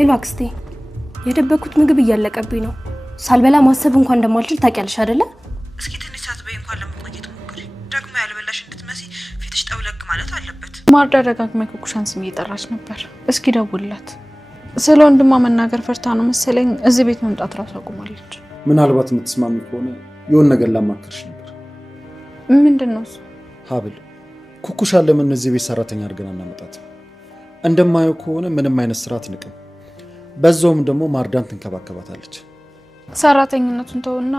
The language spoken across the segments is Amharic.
ሄሎ አክስቴ፣ የደበኩት ምግብ እያለቀብኝ ነው። ሳልበላ ማሰብ እንኳን እንደማልችል ታውቂያለሽ አይደለ? እስኪ ትንሽ ሳትበይ እንኳን ለመቆየት ሞክሪ። ደግሞ ያልበላሽ እንድትመስይ ፊትሽ ጠውለቅ ማለት አለበት። ማርዳ ደጋግማ ኩኩሻን ስም እየጠራች ነበር። እስኪ ደውልላት። ስለ ወንድሟ መናገር ፈርታ ነው መሰለኝ እዚህ ቤት መምጣት ራሱ አቁማለች። ምናልባት የምትስማሚ ከሆነ የሆነ ነገር ላማክርሽ ነበር። ምንድነው እሱ? ሀብል ኩኩሻን ለምን እዚህ ቤት ሰራተኛ አድርገን አናመጣት? እንደማየው ከሆነ ምንም አይነት ስራ አትንቅም። በዛውም ደግሞ ማርዳን ትንከባከባታለች። ሰራተኝነቱን ተውና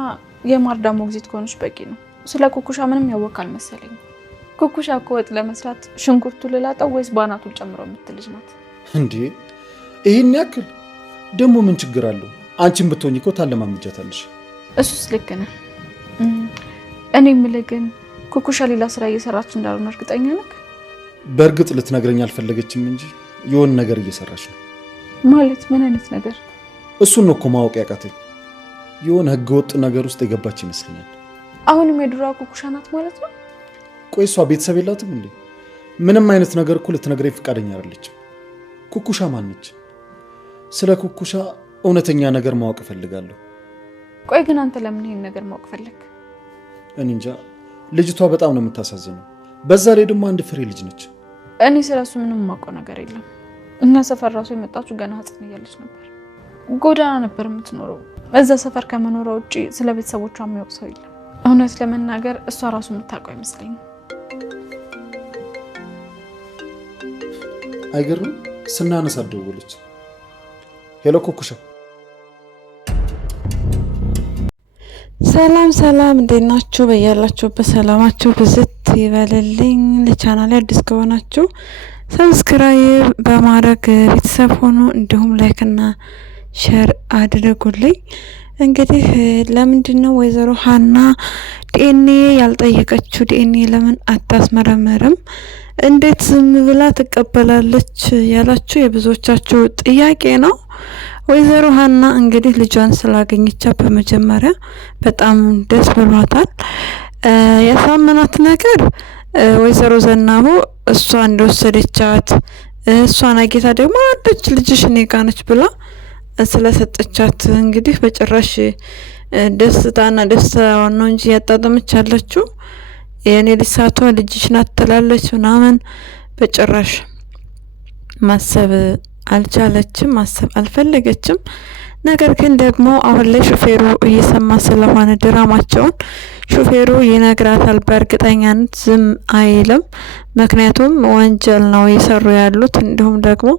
የማርዳ ሞግዚት ከሆነች በቂ ነው። ስለ ኩኩሻ ምንም ያወቃል መሰለኝ። ኩኩሻ እኮ ወጥ ለመስራት ሽንኩርቱ ልላጣው ወይስ ባናቱ ጨምሮ የምትልጅ ናት እንዴ? ይሄን ያክል ደግሞ ምን ችግር አለው? አንቺም ብትሆኚ እኮ ታለማምጃታለሽ። እሱስ ልክ ነህ። እኔ የምልህ ግን ኩኩሻ ሌላ ስራ እየሰራች እንዳልሆነ እርግጠኛ ነህ? በእርግጥ ልትነግረኝ አልፈለገችም እንጂ የሆነ ነገር እየሰራች ነው። ማለት ምን አይነት ነገር? እሱን ነው እኮ ማወቅ ያቃተኝ። የሆነ ህገወጥ ነገር ውስጥ የገባች ይመስለኛል። አሁንም የድሮዋ ኩኩሻ ናት ማለት ነው? ቆይ እሷ ቤተሰብ የላትም እንዴ? ምንም አይነት ነገር እኮ ልትነግረኝ ፈቃደኛ አይደለችም። ኩኩሻ ማን ነች? ስለ ኩኩሻ እውነተኛ ነገር ማወቅ እፈልጋለሁ። ቆይ ግን አንተ ለምን ይሄን ነገር ማወቅ ፈለግ? እኔ እንጃ። ልጅቷ በጣም ነው የምታሳዝነው። በዛ ላይ ደግሞ አንድ ፍሬ ልጅ ነች። እኔ ስለሱ ምንም ማውቀው ነገር የለም። እኛ ሰፈር ራሱ የመጣችው ገና ህፃን እያለች ነበር። ጎዳና ነበር የምትኖረው። እዛ ሰፈር ከመኖሯ ውጪ ስለ ቤተሰቦቿ የሚያውቅ ሰው የለም። እውነት ለመናገር እሷ ራሱ የምታውቀው አይመስለኝም። አይገርም? ስናነሳ ደወለች። ሄሎ ኩኩሻ። ሰላም እንዴት ናችሁ? በያላችሁበት ሰላማችሁ ብዝት ይበልልኝ። ለቻናሌ አዲስ ከሆናችሁ ሰብስክራይብ በማድረግ ቤተሰብ ሆኑ፣ እንዲሁም ላይክ እና ሼር አድርጉልኝ። እንግዲህ ለምንድነው ወይዘሮ ሀና ዲኤንኤ ያልጠየቀችው? ዲኤንኤ ለምን አታስመረምርም? እንዴት ዝም ብላ ትቀበላለች ያላችሁ የብዙዎቻችሁ ጥያቄ ነው። ወይዘሮ ሀና እንግዲህ ልጇን ስላገኘቻት በመጀመሪያ በጣም ደስ ብሏታል። ያሳመናት ነገር ወይዘሮ ዘናቡ እሷ እንደወሰደቻት እሷን አጌታ ደግሞ አለች ልጅሽ እኔ ጋር ነች ብላ ስለሰጠቻት እንግዲህ በጭራሽ ደስታና ደስታዋን ነው እንጂ ያጣጣመች ያለችው የኔ ልሳቷ ልጅሽ ናት ትላለች ምናምን በጭራሽ ማሰብ አልቻለችም፣ ማሰብ አልፈለገችም። ነገር ግን ደግሞ አሁን ላይ ሹፌሩ እየሰማ ስለሆነ ድራማቸውን ሹፌሩ ይነግራታል። በእርግጠኛነት ዝም አይልም። ምክንያቱም ወንጀል ነው የሰሩ ያሉት፣ እንዲሁም ደግሞ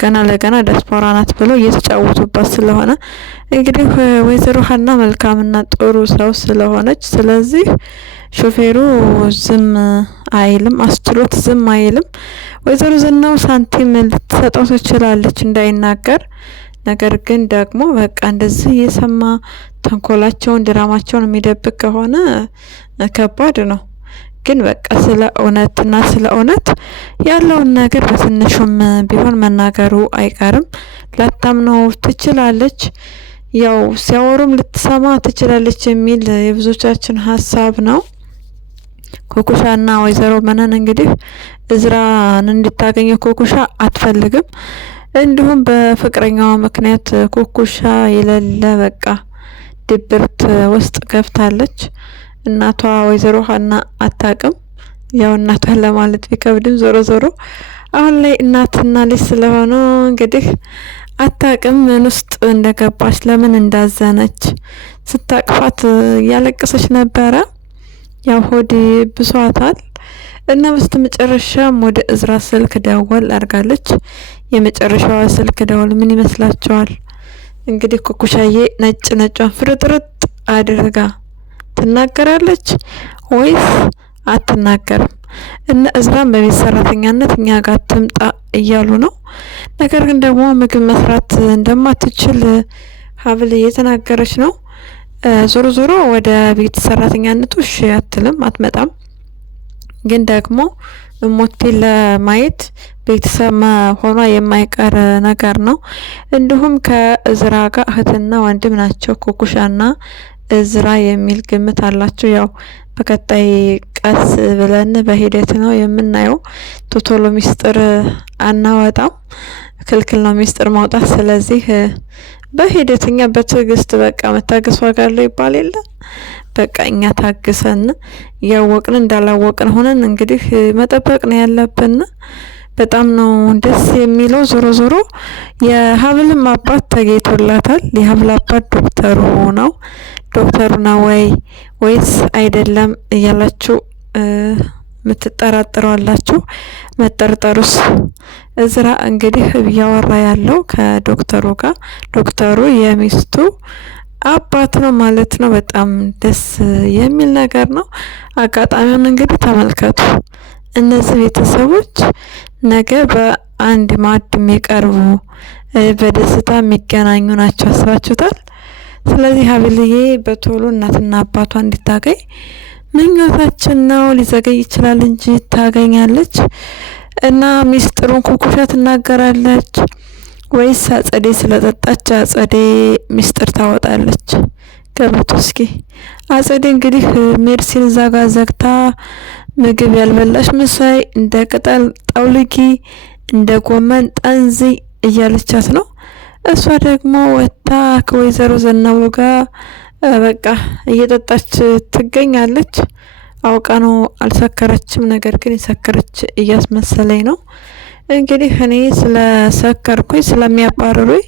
ገና ለገና ዲያስፖራ ናት ብለው እየተጫወቱባት ስለሆነ እንግዲህ ወይዘሮ ሀና መልካምና ጥሩ ሰው ስለሆነች ስለዚህ ሹፌሩ ዝም አይልም፣ አስችሎት ዝም አይልም። ወይዘሮ ዘናው ሳንቲም ልትሰጠው ትችላለች እንዳይናገር። ነገር ግን ደግሞ በቃ እንደዚህ እየሰማ ተንኮላቸውን ድራማቸውን የሚደብቅ ከሆነ ከባድ ነው። ግን በቃ ስለ እውነትና ስለ እውነት ያለውን ነገር በትንሹም ቢሆን መናገሩ አይቀርም። ላታምነው ትችላለች፣ ያው ሲያወሩም ልትሰማ ትችላለች የሚል የብዙዎቻችን ሀሳብ ነው። ኩኩሻና ወይዘሮ መነን እንግዲህ እዝራን እንድታገኘው ኩኩሻ አትፈልግም። እንዲሁም በፍቅረኛዋ ምክንያት ኩኩሻ የሌለ በቃ ድብርት ውስጥ ገብታለች። እናቷ ወይዘሮ ሀና አታቅም። ያው እናቷን ለማለት ቢከብድም ዞሮ አሁን ላይ እናትና ልጅ ስለሆነ እንግዲህ አታቅም ምን ውስጥ እንደገባች፣ ለምን እንዳዘነች። ስታቅፋት ያለቀሰች ነበረ። ያው ሆድ ብሷታል እና በስተመጨረሻም ወደ እዝራ ስልክ ደወል አርጋለች። የመጨረሻዋ ስልክ ደወል ምን ይመስላችኋል? እንግዲህ ኩኩሻዬ ነጯን ፍርጥርጥ አድርጋ ትናገራለች ወይስ አትናገርም? እና እዝራም በቤት ሰራተኛነት እኛ ጋር ትምጣ እያሉ ነው። ነገር ግን ደግሞ ምግብ መስራት እንደማትችል ሀብል እየተናገረች ነው። ዞሮ ወደ ቤት ሰራተኛነቱ እሺ አትልም፣ አትመጣም። ግን ደግሞ ሞቴ ለማየት ቤተሰብ ሆኗ የማይቀር ነገር ነው። እንዲሁም ከእዝራ ጋር እህትና ወንድም ናቸው ኩኩሻና እዝራ የሚል ግምት አላቸው። ያው በቀጣይ ቀስ ብለን በሂደት ነው የምናየው። ቶሎ ሚስጥር አናወጣም፣ ክልክል ነው ሚስጥር ማውጣት። ስለዚህ በሂደት እኛ በትዕግስት በቃ መታገስ ዋጋ አለው ይባል የለ። በቃ እኛ ታግሰን ያወቅን እንዳላወቅን ሆነን እንግዲህ መጠበቅ ነው ያለብን። በጣም ነው ደስ የሚለው። ዞሮ ዞሮ የሀብልም አባት ተገኝቶላታል። የሀብል አባት ዶክተሩ ነው። ዶክተሩ ነው ወይስ አይደለም እያላችሁ የምትጠራጥሩ አላችሁ። መጠርጠሩስ እዝራ እንግዲህ እያወራ ያለው ከዶክተሩ ጋር፣ ዶክተሩ የሚስቱ አባት ነው ማለት ነው። በጣም ደስ የሚል ነገር ነው። አጋጣሚውን እንግዲህ ተመልከቱ። እነዚህ ቤተሰቦች ነገ በአንድ ማዕድ የሚቀርቡ በደስታ የሚገናኙ ናቸው። አስባችሁታል? ስለዚህ ሀብልዬ በቶሎ እናትና አባቷ እንድታገኝ ምኞታችን ነው። ሊዘገይ ይችላል እንጂ ታገኛለች። እና ሚስጥሩን ኩኩሻ ትናገራለች ወይስ አጸዴ ስለጠጣች አጸዴ ሚስጥር ታወጣለች? ገምቱ እስኪ። አጸዴ እንግዲህ ሜርሲን እዛ ጋር ዘግታ ምግብ ያልበላሽ ምሳይ እንደ ቅጠል ጠውልጊ እንደ ጎመን ጠንዚ እያለቻት ነው። እሷ ደግሞ ወታ ከወይዘሮ ዘናቡ ጋር በቃ እየጠጣች ትገኛለች። አውቃ ነው አልሰከረችም፣ ነገር ግን የሰከረች እያስመሰለኝ ነው። እንግዲህ እኔ ስለሰከርኩኝ ስለሚያባርሩኝ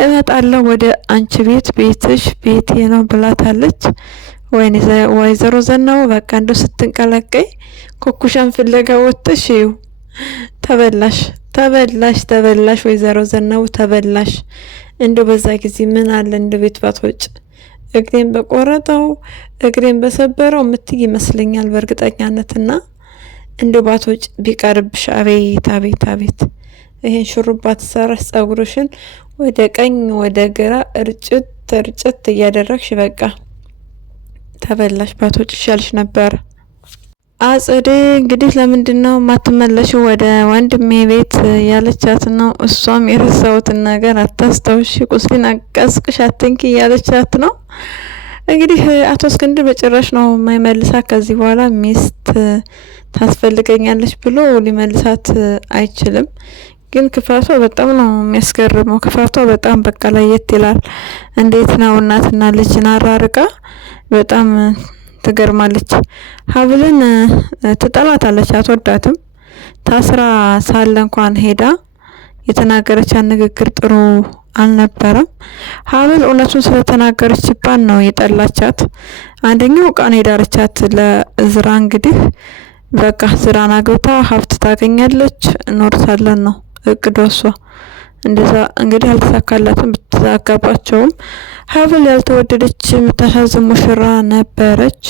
እመጣለሁ ወደ አንቺ ቤት፣ ቤትሽ ቤቴ ነው ብላታለች። ወይዘሮ ዘናቡ በቃ እንደው ስትንቀለቀይ ኩኩሻን ፍለጋ ወጥተሽ ይው ተበላሽ ተበላሽ ተበላሽ፣ ወይዘሮ ዘናቡ ተበላሽ። እንደው በዛ ጊዜ ምን አለ እንደው ቤት ባትወጭ፣ እግሬን በቆረጠው እግሬን በሰበረው ምትይ ይመስለኛል በእርግጠኛነትና እንደው ባትወጭ ቢቀርብሽ። አቤት አቤት አቤት! ይሄን ሹሩባ ተሰራሽ፣ ጸጉርሽን ወደ ቀኝ ወደ ግራ እርጭት እርጭት እያደረግሽ በቃ ተበላሽ፣ ባትወጭ ይሻልሽ ነበር። አጸዴ እንግዲህ ለምንድነው ማትመለሽው ወደ ወንድሜ ቤት ያለቻት ነው። እሷም የረሳሁትን ነገር አታስታውሺ፣ ቁስሊን አቀስቅሽ አትንኪ ያለቻት ነው። እንግዲህ አቶ እስክንድር በጭራሽ ነው የማይመልሳት። ከዚህ በኋላ ሚስት ታስፈልገኛለች ብሎ ሊመልሳት አይችልም። ግን ክፋቷ በጣም ነው የሚያስገርመው። ክፋቷ በጣም በቃ ለየት ይላል። እንዴት ነው እናትና ልጅን አራርቃ በጣም ትገርማለች። ሀብልን ትጠላታለች፣ አትወዳትም። ታስራ ሳለ እንኳን ሄዳ የተናገረቻት ንግግር ጥሩ አልነበረም። ሀብል እውነቱን ስለተናገረችባት ነው የጠላቻት። አንደኛው ቃን ሄዳረቻት ለእዝራ እንግዲህ በቃ ዝራን አግብታ ሀብት ታገኛለች እኖርሳለን ነው እቅዷ። እሷ እንደዛ እንግዲህ አልተሳካላትም። ብትዛጋባቸውም ሀብል ያልተወደደች የምታሳዝን ሙሽራ ነበረች።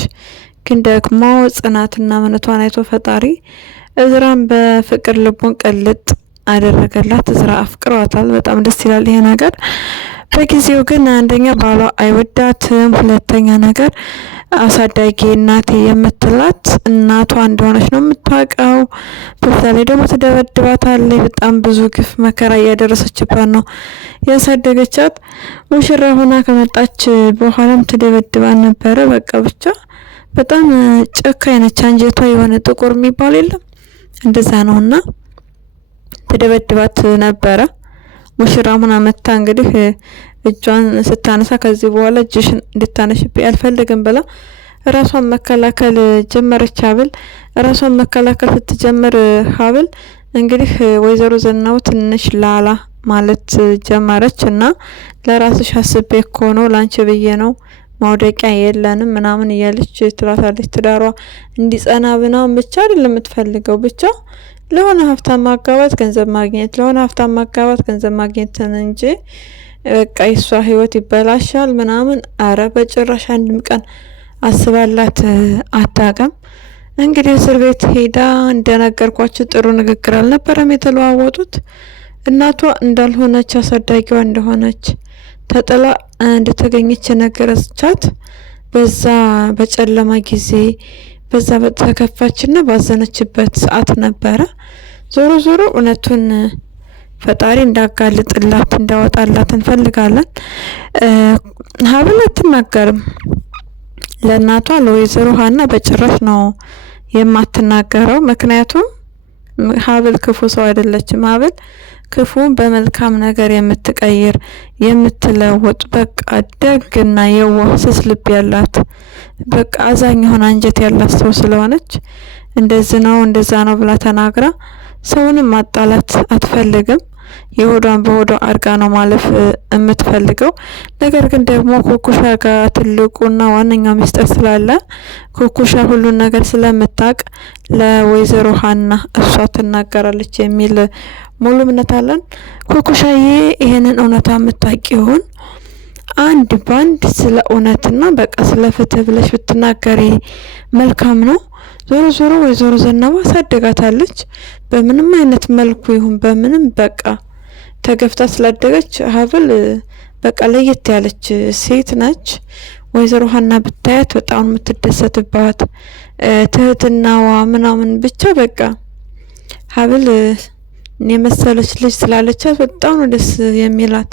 ግን ደግሞ ጽናትና እምነቷን አይቶ ፈጣሪ እዝራን በፍቅር ልቡን ቀልጥ አደረገላት። እዝራ አፍቅሯታል። በጣም ደስ ይላል ይሄ ነገር። በጊዜው ግን አንደኛ ባሏ አይወዳትም፣ ሁለተኛ ነገር አሳዳጊ እናቴ የምትላት እናቷ እንደሆነች ነው የምታውቀው። በዛ ላይ ደግሞ ትደበድባታለች። በጣም ብዙ ግፍ መከራ እያደረሰችባት ነው ያሳደገቻት። ሙሽራ ሆና ከመጣች በኋላም ትደበድባት ነበረ። በቃ ብቻ በጣም ጨካኝ ነች። አንጀቷ የሆነ ጥቁር የሚባል የለም እንደዛ ነውና ትደበድባት ነበረ። ሙሽራ ሆና መታ እንግዲህ እጇን ስታነሳ ከዚህ በኋላ እጅሽን እንድታነሽብኝ አልፈልግም ብላ ራሷን መከላከል ጀመረች። ሀብል ራሷን መከላከል ስትጀምር ሀብል እንግዲህ ወይዘሮ ዘናቡ ትንሽ ላላ ማለት ጀመረች እና ለራስሽ አስቤ እኮ ነው ላንቺ ብዬ ነው ማውደቂያ የለንም ምናምን እያለች ትላታለች። ትዳሯ እንዲጸና ብናም ብቻ አይደለም የምትፈልገው፣ ብቻ ለሆነ ሀብታም ማጋባት ገንዘብ ማግኘት፣ ለሆነ ሀብታም ማጋባት ገንዘብ ማግኘት እንጂ በቃ የሷ ህይወት ይበላሻል ምናምን አረ በጭራሽ አንድም ቀን አስባላት አታውቅም። እንግዲህ እስር ቤት ሄዳ እንደነገርኳችሁ ጥሩ ንግግር አልነበረም የተለዋወጡት። እናቷ እንዳልሆነች አሳዳጊዋ እንደሆነች ተጥላ እንደተገኘች የነገረቻት በዛ በጨለማ ጊዜ በዛ በተከፋችና ባዘነችበት ሰዓት ነበረ። ዞሮ ዞሮ እውነቱን ፈጣሪ እንዳጋልጥላት እንዳወጣላት እንፈልጋለን። ሀብል አትናገርም ለእናቷ ለወይዘሮ ሀና በጭራሽ ነው የማትናገረው። ምክንያቱም ሀብል ክፉ ሰው አይደለችም። ሀብል ክፉን በመልካም ነገር የምትቀይር የምትለውጥ በቃ ደግና የዋህ ስስ ልብ ያላት በቃ አዛኝ የሆነ አንጀት ያላት ሰው ስለሆነች እንደዚህ ነው እንደዛ ነው ብላ ተናግራ ሰውንም ማጣላት አትፈልግም። የሆዷን በሆዷ አርጋ ነው ማለፍ የምትፈልገው። ነገር ግን ደግሞ ኩኩሻ ጋር ትልቁና ዋነኛው ሚስጥር ስላለ ኩኩሻ ሁሉን ነገር ስለምታቅ ለወይዘሮ ሀና እሷ ትናገራለች የሚል ሙሉ እምነት አለን። ኩኩሻዬ ይሄንን እውነታ የምታውቂውን አንድ ባንድ ስለ እውነትና በቃ ስለ ፍትህ ብለሽ ብትናገሪ መልካም ነው። ዞሮ ዞሮ ወይዘሮ ዘነቡ አሳደጋታለች። በምንም አይነት መልኩ ይሁን በምንም በቃ ተገፍታ ስላደገች ሀብል በቃ ለየት ያለች ሴት ነች። ወይዘሮ ሀና ብታያት በጣም የምትደሰትባት ትህትናዋ ምናምን ብቻ በቃ ሀብል የመሰለች ልጅ ስላለቻት በጣም ነው ደስ የሚላት።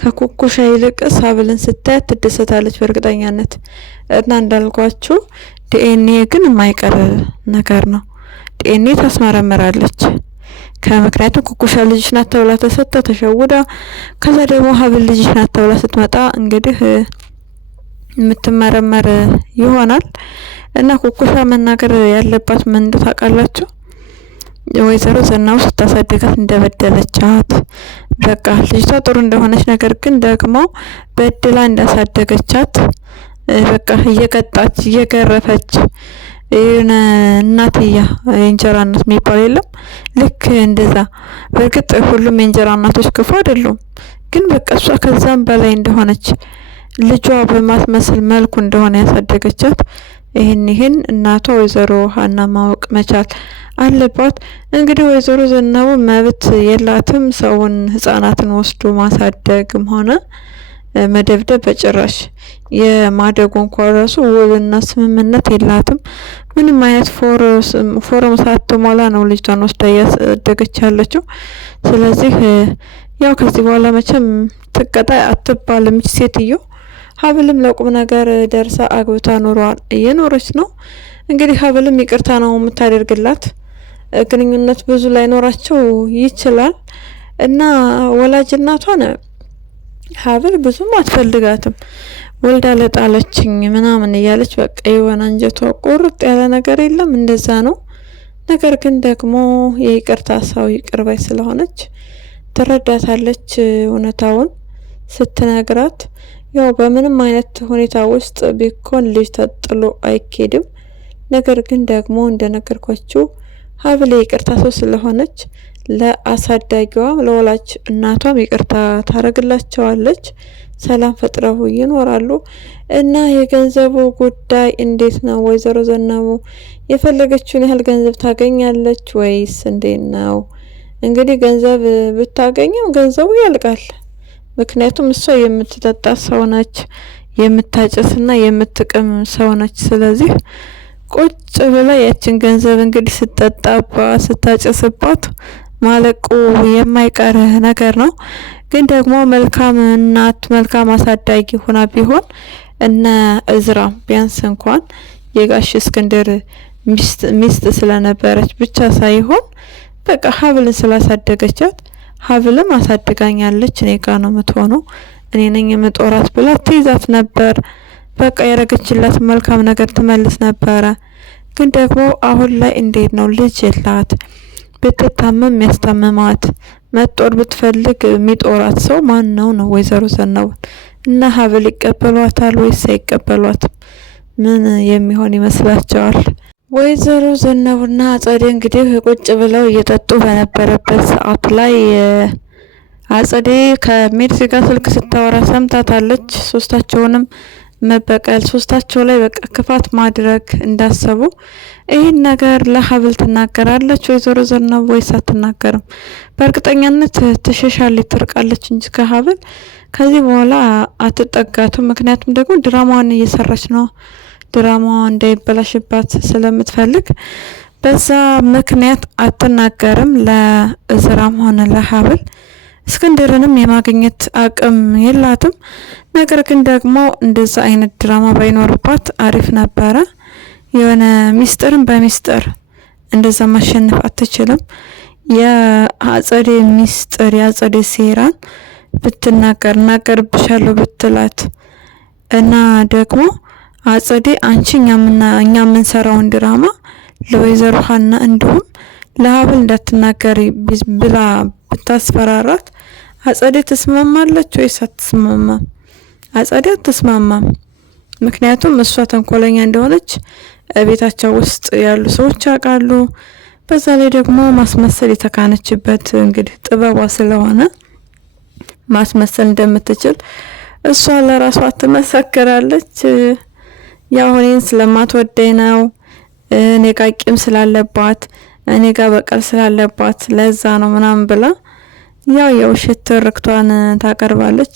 ከኩኩሻ ይልቅስ ሀብልን ስታያት ትደሰታለች በእርግጠኛነት። እና እንዳልኳችሁ ዲኤንኤ ግን የማይቀር ነገር ነው። ዲኤንኤ ታስመረምራለች። ከምክንያቱም ኩኩሻ ልጅሽ ናት ተብላ ተሰጥታ ተሸውዳ ከዛ ደግሞ ሀብል ልጅሽ ናት ተብላ ስትመጣ እንግዲህ የምትመረመር ይሆናል። እና ኩኩሻ መናገር ያለባት ምን ታውቃላችሁ? ወይዘሮ ዘነቡ ስታሳድጋት እንደበደለቻት በቃ ልጅቷ ጥሩ እንደሆነች ነገር ግን ደግሞ በድላ እንዳሳደገቻት በቃ እየቀጣች እየገረፈች እናትያ የእንጀራ እናት የሚባል የለም ልክ እንደዛ። በእርግጥ ሁሉም የእንጀራ እናቶች ክፉ አይደሉም፣ ግን በቃ እሷ ከዛም በላይ እንደሆነች ልጇ በማትመስል መልኩ እንደሆነ ያሳደገቻት ይህን እናቷ ወይዘሮ ሀና ማወቅ መቻል አለባት። እንግዲህ ወይዘሮ ዘነቡ መብት የላትም ሰውን ህፃናትን ወስዶ ማሳደግም ሆነ መደብደብ በጭራሽ። የማደጉ እንኳን ራሱ ውልና ስምምነት የላትም። ምንም አይነት ፎረም ሳትሞላ ነው ልጅቷን ወስዳ እያሳደገች ያለችው። ስለዚህ ያው ከዚህ በኋላ መቼም ትቀጣ አትባልም ሴትዮ። ሀብልም ለቁም ነገር ደርሳ አግብታ ኑሯል እየኖረች ነው። እንግዲህ ሀብልም ይቅርታ ነው የምታደርግላት። ግንኙነት ብዙ ላይኖራቸው ይችላል እና ወላጅ እናቷን ሀብል ብዙም አትፈልጋትም። ወልዳ ለጣለችኝ ምናምን እያለች በቃ የሆነ አንጀቷ ቁርጥ ያለ ነገር የለም እንደዛ ነው። ነገር ግን ደግሞ የይቅርታ ሰው ይቅር ባይ ስለሆነች ትረዳታለች። እውነታውን ስትነግራት ያው በምንም አይነት ሁኔታ ውስጥ ቢኮን ልጅ ተጥሎ አይኬድም። ነገር ግን ደግሞ እንደነገርኳችሁ ሀብል ይቅርታ ሰው ስለሆነች ለአሳዳጊዋም ለወላጅ እናቷም ይቅርታ ታረግላቸዋለች። ሰላም ፈጥረው ይኖራሉ። እና የገንዘቡ ጉዳይ እንዴት ነው? ወይዘሮ ዘነቡ የፈለገችውን ያህል ገንዘብ ታገኛለች ወይስ እንዴት ነው? እንግዲህ ገንዘብ ብታገኝም ገንዘቡ ያልቃል። ምክንያቱም እሷ የምትጠጣ ሰው ነች፣ የምታጨስና የምትቅም ሰው ነች። ስለዚህ ቁጭ ብላ ያችን ገንዘብ እንግዲህ ስትጠጣባት ስታጨስባት ማለቁ የማይቀር ነገር ነው። ግን ደግሞ መልካም እናት መልካም አሳዳጊ ሆና ቢሆን እነ እዝራ ቢያንስ እንኳን የጋሽ እስክንድር ሚስት ስለነበረች ብቻ ሳይሆን በቃ ሀብልን ስላሳደገቻት ሀብልም አሳድጋኛለች እኔ ጋ ነው የምትሆነው እኔ ነኝ የምጦራት ብላ ትይዛት ነበር። በቃ ያረገችላት መልካም ነገር ትመልስ ነበረ። ግን ደግሞ አሁን ላይ እንዴት ነው? ልጅ የላት፣ ብትታመም የሚያስታምማት፣ መጦር ብትፈልግ የሚጦራት ሰው ማን ነው? ወይዘሮ ዘነቡን እና ሀብል ይቀበሏታል ወይስ አይቀበሏትም? ምን የሚሆን ይመስላችኋል? ወይዘሮ ዘነቡና አጸዴ እንግዲህ ቁጭ ብለው እየጠጡ በነበረበት ሰዓት ላይ አጸዴ ከሜርሲ ጋር ስልክ ስታወራ ሰምታታለች። ሶስታቸውንም መበቀል ሶስታቸው ላይ በቃ ክፋት ማድረግ እንዳሰቡ ይህን ነገር ለሀብል ትናገራለች ወይዘሮ ዘነቡ ወይስ አትናገርም? በእርግጠኛነት ትሸሻለች፣ ትርቃለች እንጂ ከሀብል ከዚህ በኋላ አትጠጋቱም። ምክንያቱም ደግሞ ድራማዋን እየሰራች ነው፣ ድራማዋ እንዳይበላሽባት ስለምትፈልግ በዛ ምክንያት አትናገርም ለእዝራም ሆነ ለሀብል። እስክንድርንም የማግኘት አቅም የላትም። ነገር ግን ደግሞ እንደዛ አይነት ድራማ ባይኖርባት አሪፍ ነበረ። የሆነ ሚስጥርን በሚስጥር እንደዛ ማሸነፍ አትችልም። የአጸዴ ሚስጥር የአጸዴ ሴራን ብትናገር እናገርብሻለሁ ብትላት እና ደግሞ አጸዴ አንቺ እኛ የምንሰራውን ድራማ ለወይዘሮ ሀና እንዲሁም ለሀብል እንዳትናገሪ ብላ ብታስፈራራት አጸዴ ትስማማለች ወይስ አትስማማም? አጸዴ አትስማማም። ምክንያቱም እሷ ተንኮለኛ እንደሆነች ቤታቸው ውስጥ ያሉ ሰዎች ያውቃሉ። በዛ ላይ ደግሞ ማስመሰል የተካነችበት እንግዲህ ጥበቧ ስለሆነ ማስመሰል እንደምትችል እሷ ለራሷ ትመሰክራለች። ያው እኔን ስለማትወደኝ ነው፣ እኔ ጋር ቂም ስላለባት፣ እኔ ጋር በቀል ስላለባት ለዛ ነው ምናምን ብላ ያው የውሸት ትርክቷን ታቀርባለች።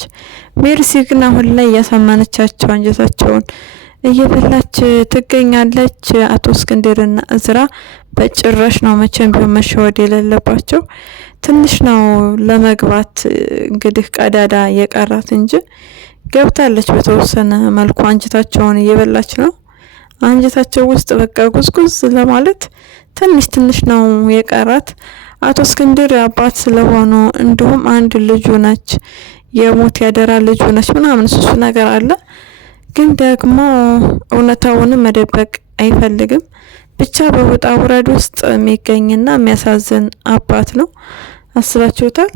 ሜርሲ ግን አሁን ላይ እያሳመነቻቸው አንጀታቸውን እየበላች ትገኛለች። አቶ እስክንድርና እዝራ በጭራሽ ነው መቼም ቢሆን መሸወድ የሌለባቸው። ትንሽ ነው ለመግባት እንግዲህ ቀዳዳ የቀራት እንጂ ገብታለች። በተወሰነ መልኩ አንጀታቸውን እየበላች ነው። አንጀታቸው ውስጥ በቃ ጉዝጉዝ ለማለት ትንሽ ነው የቀራት። አቶ እስክንድር አባት ስለሆኑ እንዲሁም አንድ ልጁ ነች፣ የሞት ያደራ ልጁ ነች ምናምን እሱ ነገር አለ። ግን ደግሞ እውነታውንም መደበቅ አይፈልግም። ብቻ በውጣ ውረድ ውስጥ የሚገኝና የሚያሳዝን አባት ነው። አስባችሁታል?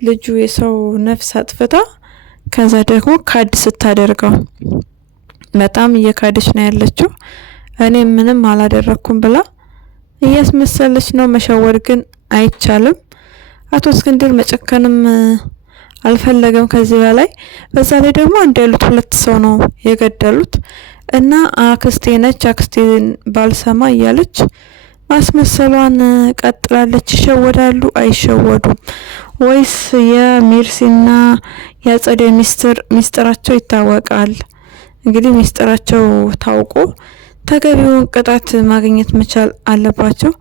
ልጁ የሰው ነፍስ አጥፍታ ከዛ ደግሞ ካድ ስታደርገው በጣም እየካደች ነው ያለችው። እኔ ምንም አላደረኩም ብላ እያስመሰለች ነው። መሸወድ ግን አይቻልም። አቶ እስክንድር መጨከንም አልፈለገም ከዚህ በላይ። በዛ ላይ ደግሞ አንድ ያሉት 2 ሰው ነው የገደሉት እና አክስቴ ነች አክስቴን ባልሰማ እያለች ማስመሰሏን ቀጥላለች። ይሸወዳሉ አይሸወዱም ወይስ የሜርሲና የአጸደ ሚስጥራቸው ይታወቃል? እንግዲህ ሚስጥራቸው ታውቆ ተገቢውን ቅጣት ማግኘት መቻል አለባቸው።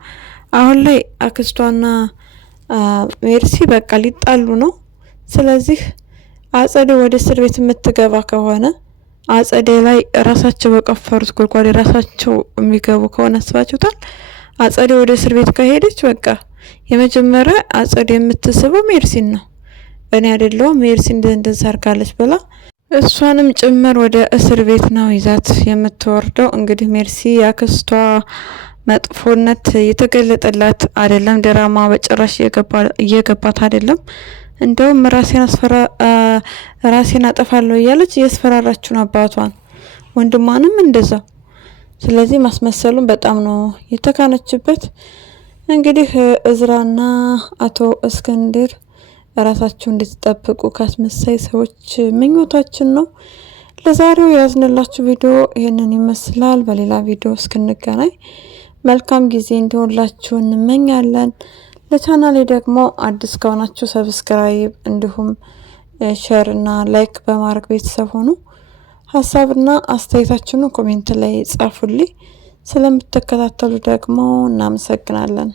አሁን ላይ አክስቷና ሜርሲ በቃ ሊጣሉ ነው። ስለዚህ አጸደ ወደ እስር ቤት የምትገባ ከሆነ አጸደ ላይ ራሳቸው በቀፈሩት ጉድጓድ ራሳቸው የሚገቡ ከሆነ አስባችሁታል? አጸደ ወደ እስር ቤት ከሄደች በቃ የመጀመሪያ አጸደ የምትስበው ሜርሲን ነው። እኔ አይደለሁም ሜርሲ እንደዛ አርጋለች ብላ እሷንም ጭምር ወደ እስር ቤት ነው ይዛት የምትወርደው። እንግዲህ ሜርሲ ያክስቷ መጥፎነት የተገለጠላት አይደለም። ድራማ በጭራሽ እየገባት አይደለም። እንደውም ራሴን አጠፋለሁ እያለች እያስፈራራችሁን አባቷን ወንድሟንም እንደዛ። ስለዚህ ማስመሰሉን በጣም ነው የተካነችበት። እንግዲህ እዝራና አቶ እስክንድር ራሳቸው እንድትጠብቁ ካስመሳይ ሰዎች ምኞታችን ነው። ለዛሬው ያዝንላችሁ ቪዲዮ ይሄንን ይመስላል። በሌላ ቪዲዮ እስክንገናኝ መልካም ጊዜ እንዲሆንላችሁ እንመኛለን። ለቻናሌ ደግሞ አዲስ ከሆናችሁ ሰብስክራይብ እንዲሁም ሼር እና ላይክ በማድረግ ቤተሰብ ሆኑ። ሀሳብና አስተያየታችሁን ኮሜንት ላይ ጻፉልኝ። ስለምትከታተሉ ደግሞ እናመሰግናለን።